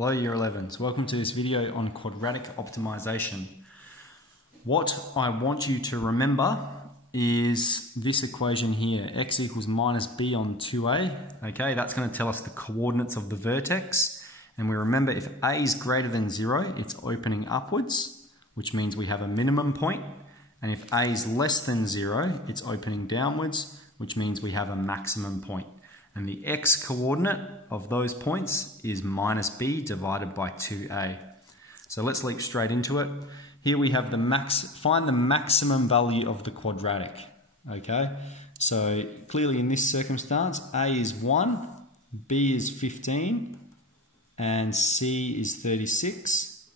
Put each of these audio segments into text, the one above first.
Hello Year 11s, welcome to this video on quadratic optimization. What I want you to remember is this equation here, x equals minus b on 2a. Okay, that's going to tell us the coordinates of the vertex. And we remember if a is greater than 0, it's opening upwards, which means we have a minimum point. And if a is less than 0, it's opening downwards, which means we have a maximum point. And the x coordinate of those points is minus b divided by 2a. So let's leap straight into it. Here we have find the maximum value of the quadratic. Okay, so clearly in this circumstance, a is 1, b is 15, and c is 36.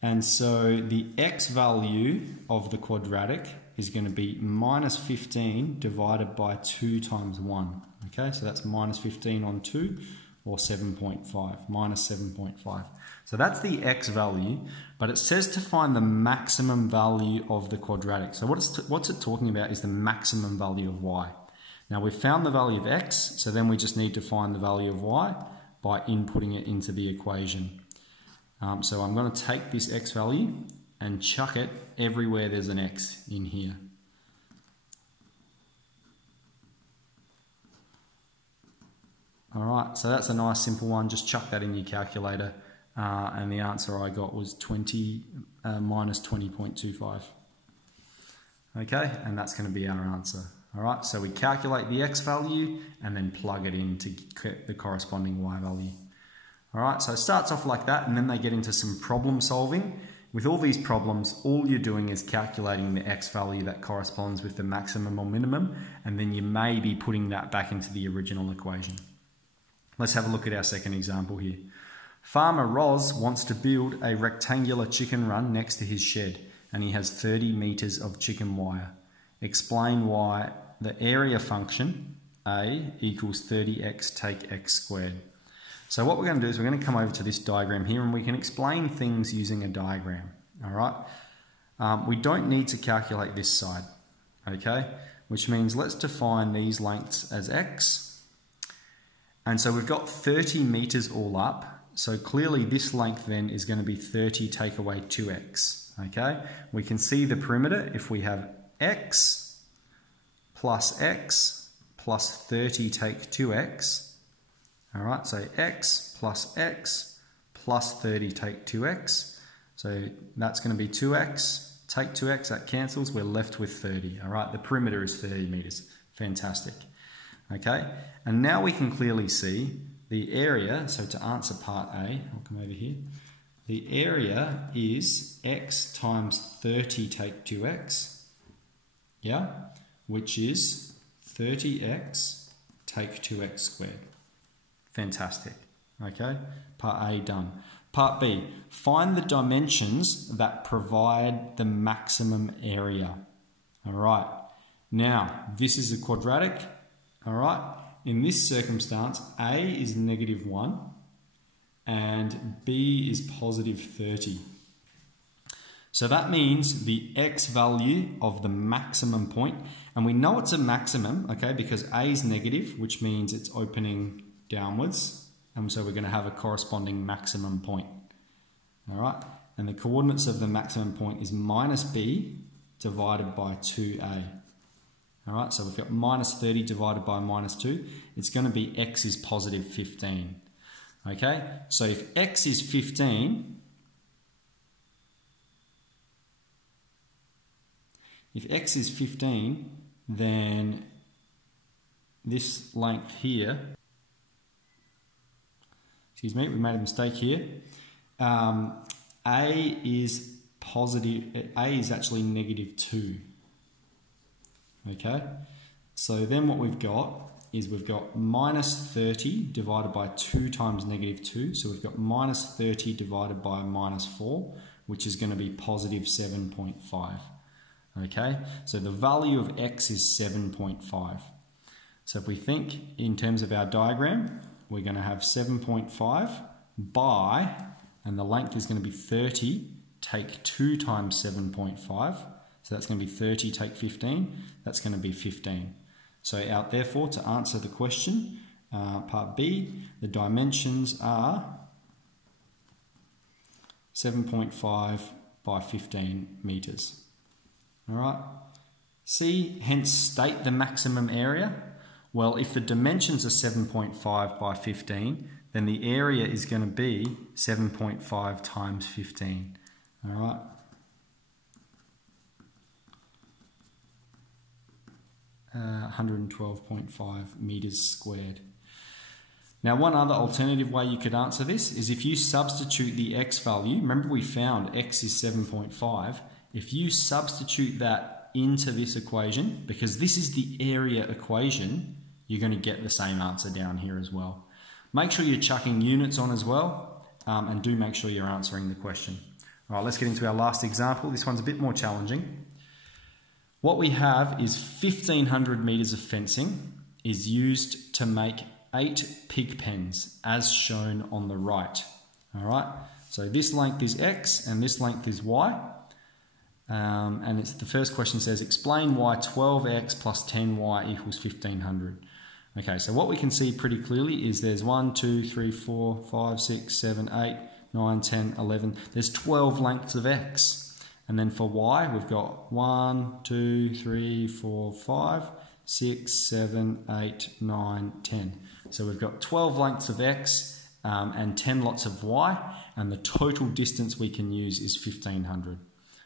And so the x value of the quadratic is going to be minus 15 divided by 2 times 1. Okay, so that's minus 15 on 2, or 7.5, minus 7.5. So that's the x value, but it says to find the maximum value of the quadratic. So what's it talking about is the maximum value of y. Now we've found the value of x, so then we just need to find the value of y by inputting it into the equation. So I'm going to take this x value and chuck it everywhere there's an x in here. Alright, so that's a nice simple one. Just chuck that in your calculator and the answer I got was minus 20.25. Okay, and that's going to be our answer. Alright, so we calculate the x value and then plug it in to get the corresponding y value. Alright, so it starts off like that and then they get into some problem solving. With all these problems, all you're doing is calculating the x value that corresponds with the maximum or minimum, and then you may be putting that back into the original equation. Let's have a look at our second example here. Farmer Roz wants to build a rectangular chicken run next to his shed, and he has 30 meters of chicken wire. Explain why the area function a equals 30x take x squared. So what we're going to do is we're going to come over to this diagram here and we can explain things using a diagram. Alright, we don't need to calculate this side, okay, which means let's define these lengths as x. And so we've got 30 meters all up, so clearly this length then is going to be 30 take away 2x, okay. We can see the perimeter if we have x plus 30 take 2x. Alright, so x plus 30 take 2x. So that's going to be 2x. Take 2x, that cancels. We're left with 30. Alright, the perimeter is 30 meters. Fantastic. Okay, and now we can clearly see the area. So to answer part A, I'll come over here. The area is x times 30 take 2x. Yeah, which is 30x take 2x squared. Fantastic. Okay, part A done. Part B, find the dimensions that provide the maximum area. All right, now this is a quadratic. All right, in this circumstance, A is -1 and B is positive 30. So that means the x value of the maximum point, and we know it's a maximum, okay, because A is negative, which means it's opening downwards, and so we're going to have a corresponding maximum point. All right, and the coordinates of the maximum point is minus b divided by 2a. All right, so we've got minus 30 divided by minus 2. It's going to be x is positive 15. Okay, so if x is 15, then this length here, excuse me, we made a mistake here. A is actually -2. Okay, so then what we've got is we've got minus 30 divided by 2 times -2. So we've got minus 30 divided by minus 4, which is going to be positive 7.5. Okay, so the value of x is 7.5. So if we think in terms of our diagram, we're going to have 7.5 by, and the length is going to be 30, take 2 times 7.5. So that's going to be 30 take 15. That's going to be 15. So therefore, to answer the question, part B, the dimensions are 7.5 by 15 meters. All right. C, hence state the maximum area. Well, if the dimensions are 7.5 by 15, then the area is going to be 7.5 times 15. All right. Uh, 112.5 meters squared. Now, one other alternative way you could answer this is if you substitute the x value. Remember we found x is 7.5. If you substitute that into this equation, because this is the area equation, you're going to get the same answer down here as well. Make sure you're chucking units on as well, and do make sure you're answering the question. All right, let's get into our last example. This one's a bit more challenging. What we have is 1,500 meters of fencing is used to make 8 pig pens, as shown on the right. All right, so this length is x and this length is y. And the first question says, explain why 12x plus 10y equals 1,500. Okay, so what we can see pretty clearly is there's 1, 2, 3, 4, 5, 6, 7, 8, 9, 10, 11. There's 12 lengths of x. And then for y, we've got 1, 2, 3, 4, 5, 6, 7, 8, 9, 10. So we've got 12 lengths of x and 10 lots of y, and the total distance we can use is 1,500.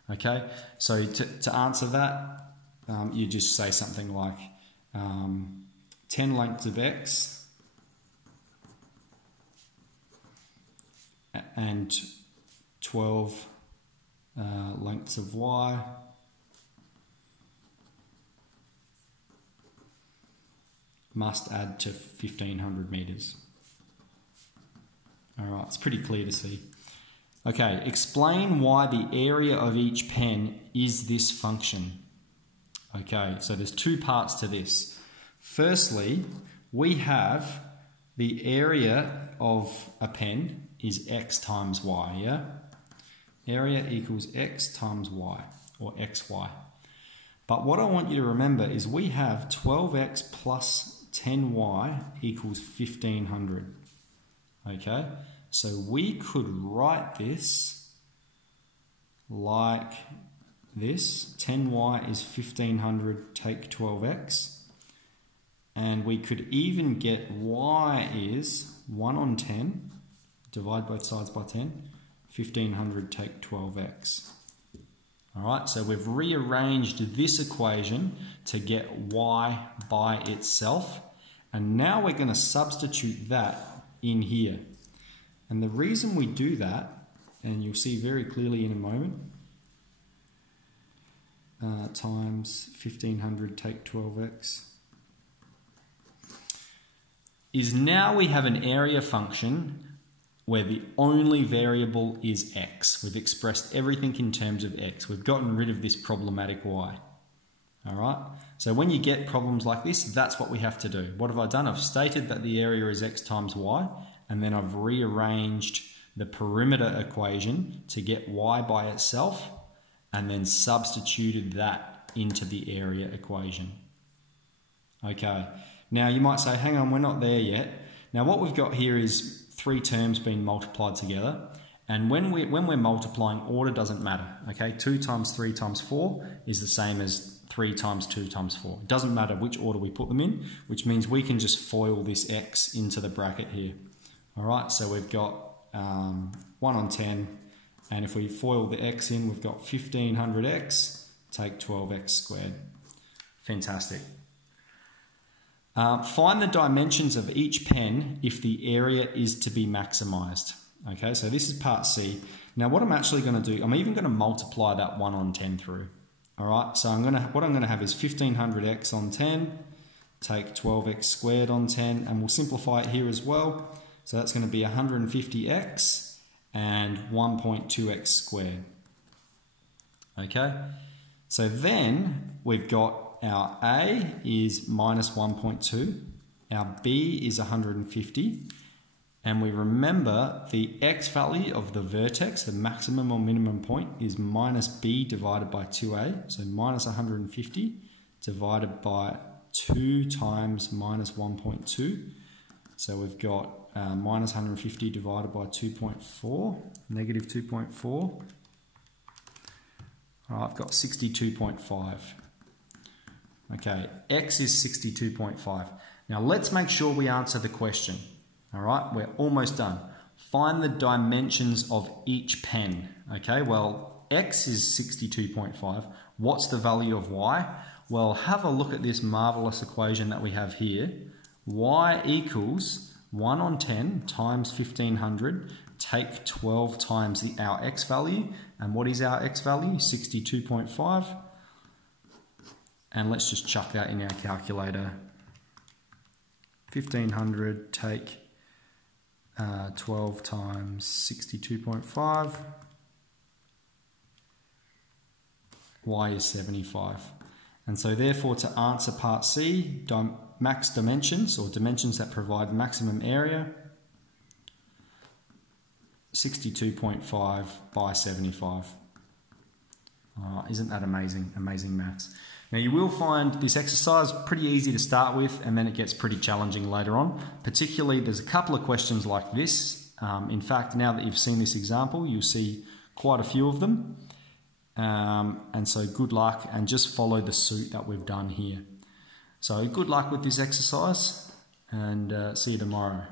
Okay, so to answer that, you just say something like 10 lengths of x and 12 lengths of y must add to 1,500 meters. All right, it's pretty clear to see. Okay, explain why the area of each pen is this function. Okay, so there's two parts to this. Firstly, we have the area of a pen is x times y, yeah? Area equals x times y, or xy. But what I want you to remember is we have 12x plus 10y equals 1,500. Okay, so we could write this like this. 10y is 1,500, take 12x. And we could even get y is 1 on 10, divide both sides by 10, 1,500 take 12x. Alright, so we've rearranged this equation to get y by itself, and now we're going to substitute that in here. And the reason we do that, and you'll see very clearly in a moment, times 1,500 take 12x, is now we have an area function where the only variable is x. We've expressed everything in terms of x. We've gotten rid of this problematic y. All right? So when you get problems like this, that's what we have to do. What have I done? I've stated that the area is x times y, and then I've rearranged the perimeter equation to get y by itself, and then substituted that into the area equation. Okay. Now you might say, hang on, we're not there yet. Now what we've got here is 3 terms being multiplied together, and when we're multiplying, order doesn't matter. Okay, 2 times 3 times 4 is the same as 3 times 2 times 4. It doesn't matter which order we put them in, which means we can just FOIL this x into the bracket here. All right, so we've got 1 on 10, and if we FOIL the x in, we've got 1,500x, take 12x squared. Fantastic. Find the dimensions of each pen if the area is to be maximised. Okay, so this is part C. Now what I'm actually going to do, I'm even going to multiply that 1 on 10 through. All right, so what I'm going to have is 1,500x on 10, take 12x squared on 10, and we'll simplify it here as well. So that's going to be 150x and 1.2x squared. Okay, so then we've got our A is minus 1.2, our B is 150, and we remember the x value of the vertex, the maximum or minimum point, is minus B divided by 2A, so minus 150 divided by 2 times minus 1.2, so we've got minus 150 divided by 2.4, negative 2.4. All right, I've got 62.5. Okay, x is 62.5. Now let's make sure we answer the question. All right, we're almost done. Find the dimensions of each pen. Okay, well, x is 62.5. What's the value of y? Well, have a look at this marvelous equation that we have here. Y equals 1 on 10 times 1500. Take 12 times our x value. And what is our x value? 62.5. And let's just chuck that in our calculator. 1500 take 12 times 62.5. Y is 75. And so therefore to answer part C, max dimensions or dimensions that provide maximum area, 62.5 by 75. Isn't that amazing? Amazing maths. Now you will find this exercise pretty easy to start with, and then it gets pretty challenging later on. Particularly there's a couple of questions like this. In fact, now that you've seen this example, you'll see quite a few of them. And so good luck, and just follow the suit that we've done here. So good luck with this exercise, and see you tomorrow.